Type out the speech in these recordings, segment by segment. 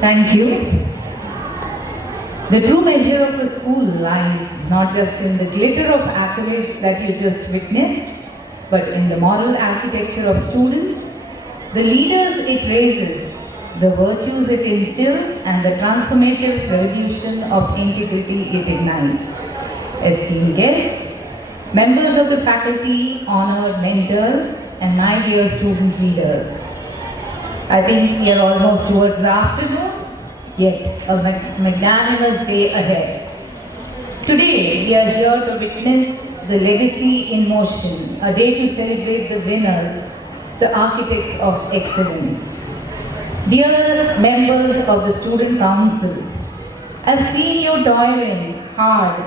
Thank you. The true measure of a school lies not just in the glitter of accolades that you just witnessed, but in the moral architecture of students, the leaders it raises, the virtues it instills, and the transformative revolution of integrity it ignites. Esteemed guests, members of the faculty, honored mentors, and my dear student leaders, I think we are almost towards the afternoon, yet a magnanimous day ahead. Today, we are here to witness the legacy in motion, a day to celebrate the winners, the architects of excellence. Dear members of the Student Council, I've seen you toiling hard,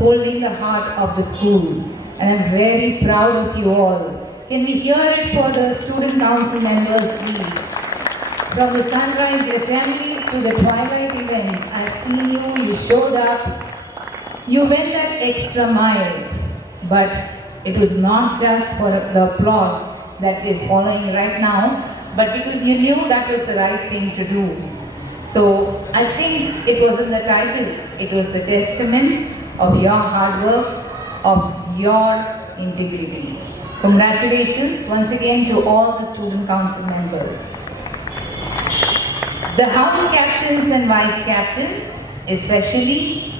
holding the heart of the school, and I'm very proud of you all. Can we hear it for the Student Council members, please? From the sunrise assemblies to the twilight events, I've seen you, you showed up, you went that extra mile. But it was not just for the applause that is following right now, but because you knew that was the right thing to do. So I think it wasn't the title, it was the testament of your hard work, of your integrity. Congratulations once again to all the Student Council members. The house captains and vice captains, especially,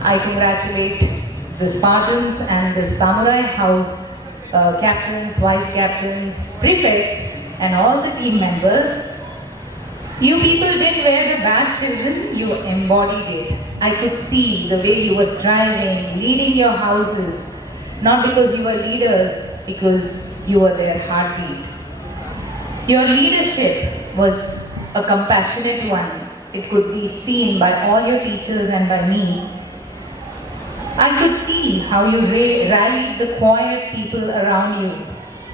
I congratulate the Spartans and the Samurai House captains, vice captains, prefects, and all the team members. You people didn't wear the badge, children, you embodied it. I could see the way you were striving, leading your houses, not because you were leaders, because you were their heartbeat. Your leadership was a compassionate one. It could be seen by all your teachers and by me. I could see how you rallied the quiet people around you,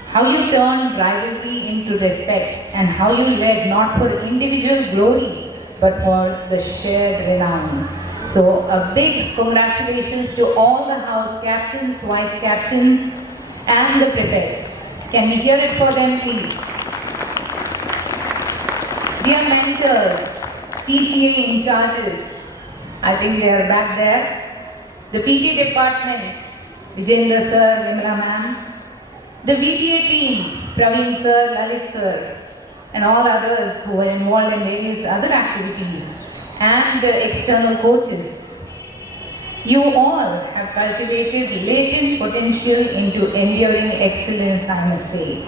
how you turned rivalry into respect, and how you led not for individual glory, but for the shared renown. So a big congratulations to all the house captains, vice captains, and the prefects. Can we hear it for them, please? Dear mentors, CCA in charges, I think they are back there. The PT department, Vijendra sir, Vimla ma'am. The VTA team, Praveen sir, Lalit sir, and all others who were involved in various other activities, and the external coaches. You all have cultivated latent potential into enduring excellence, I must say.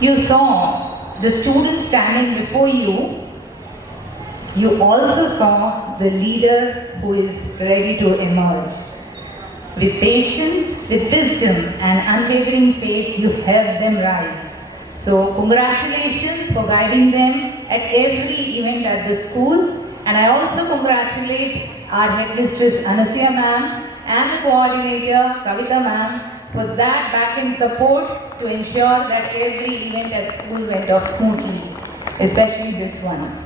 You saw the students standing before you. You also saw the leader who is ready to emerge. With patience, with wisdom and unwavering faith, you helped them rise. So congratulations for guiding them at every event at the school. And I also congratulate our headmistress Anasya ma'am and the coordinator Kavita ma'am for that back-end support to ensure that every event at school went off smoothly, especially this one.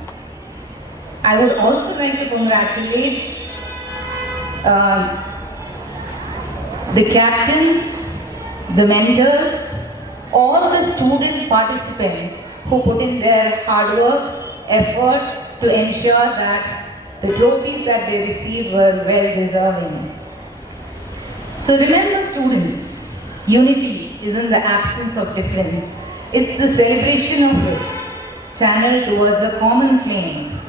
I would also like to congratulate the captains, the mentors, all the student participants who put in their hard work, effort to ensure that the trophies that they received were well deserving. So remember, students, unity isn't the absence of difference. It's the celebration of it, channeled towards a common flame.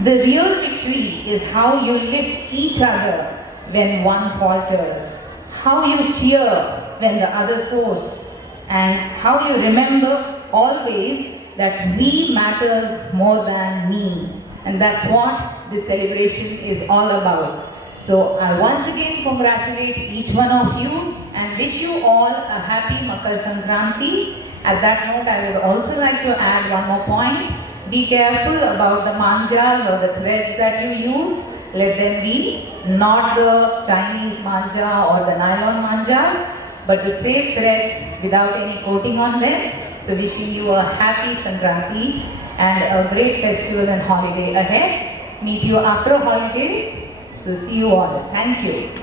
The real victory is how you lift each other when one falters, how you cheer when the other soars, and how you remember always that we matters more than me. And that's what this celebration is all about. So I once again congratulate each one of you and wish you all a happy Makar Sankranti. At that note, I would also like to add one more point. Be careful about the manjas or the threads that you use. Let them be not the Chinese manja or the nylon manjas, but the safe threads without any coating on them. So wishing you a happy Sankranti and a great festival and holiday ahead. Meet you after holidays. So see you all. Thank you.